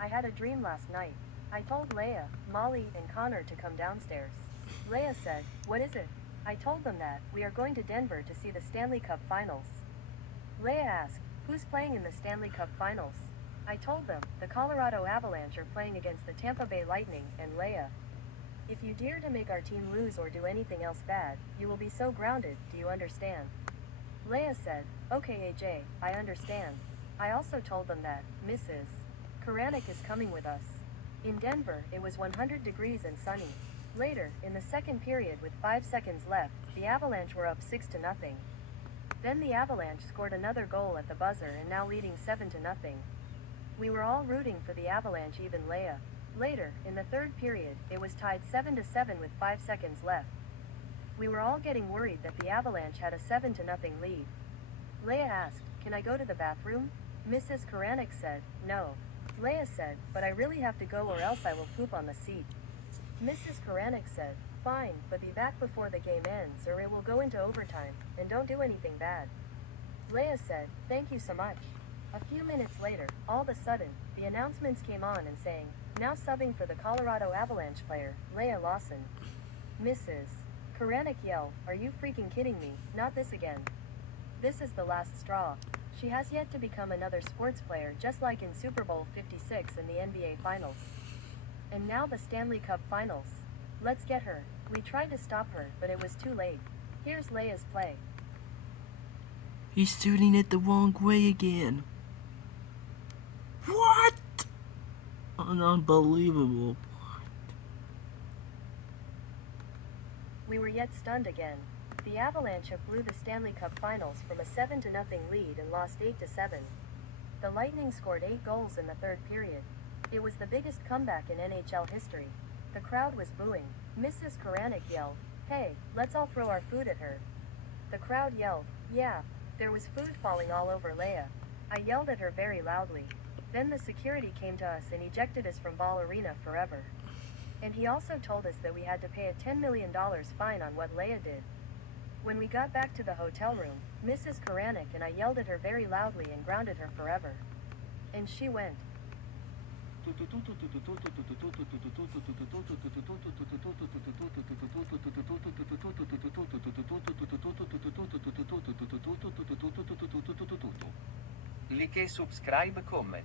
I had a dream last night. I told Leia, Molly, and Connor to come downstairs. Leia said, "What is it?" I told them that we are going to Denver to see the Stanley Cup Finals. Leia asked, "Who's playing in the Stanley Cup Finals?" I told them, the Colorado Avalanche are playing against the Tampa Bay Lightning, and Leia, "If you dare to make our team lose or do anything else bad, you will be so grounded, do you understand?" Leia said, "Okay AJ, I understand." I also told them that Mrs. Karanik is coming with us. In Denver, it was 100 degrees and sunny. Later, in the second period with 5 seconds left, the Avalanche were up 6-0. Then the Avalanche scored another goal at the buzzer and now leading 7-0. We were all rooting for the Avalanche, even Leia. Later, in the third period, it was tied 7-7 with 5 seconds left. We were all getting worried that the Avalanche had a 7-0 lead. Leia asked, "Can I go to the bathroom?" Mrs. Karanik said, "No." Leia said, "But I really have to go or else I will poop on the seat." Mrs. Karanik said, "Fine, but be back before the game ends or it will go into overtime, and don't do anything bad." Leia said, "Thank you so much." A few minutes later, all of a sudden, the announcements came on and saying, "Now subbing for the Colorado Avalanche player, Leia Lawson." Mrs. Karanik yelled, "Are you freaking kidding me? Not this again." This is the last straw. She has yet to become another sports player, just like in Super Bowl 56 and the NBA Finals. And now the Stanley Cup Finals. Let's get her. We tried to stop her, but it was too late. Here's Leia's play. He's shooting it the wrong way again. What? Unbelievable. We were yet stunned again. The Avalanche have blew the Stanley Cup Finals from a 7-0 lead and lost 8-7. The Lightning scored 8 goals in the third period. It was the biggest comeback in NHL history. The crowd was booing. Mrs. Karanik yelled, "Hey, let's all throw our food at her." The crowd yelled, "Yeah." There was food falling all over Leia. I yelled at her very loudly. Then the security came to us and ejected us from Ball Arena forever. And he also told us that we had to pay a $10 million fine on what Leia did. When we got back to the hotel room, Mrs. Karanik and I yelled at her very loudly and grounded her forever. And she went. Like, subscribe, comment.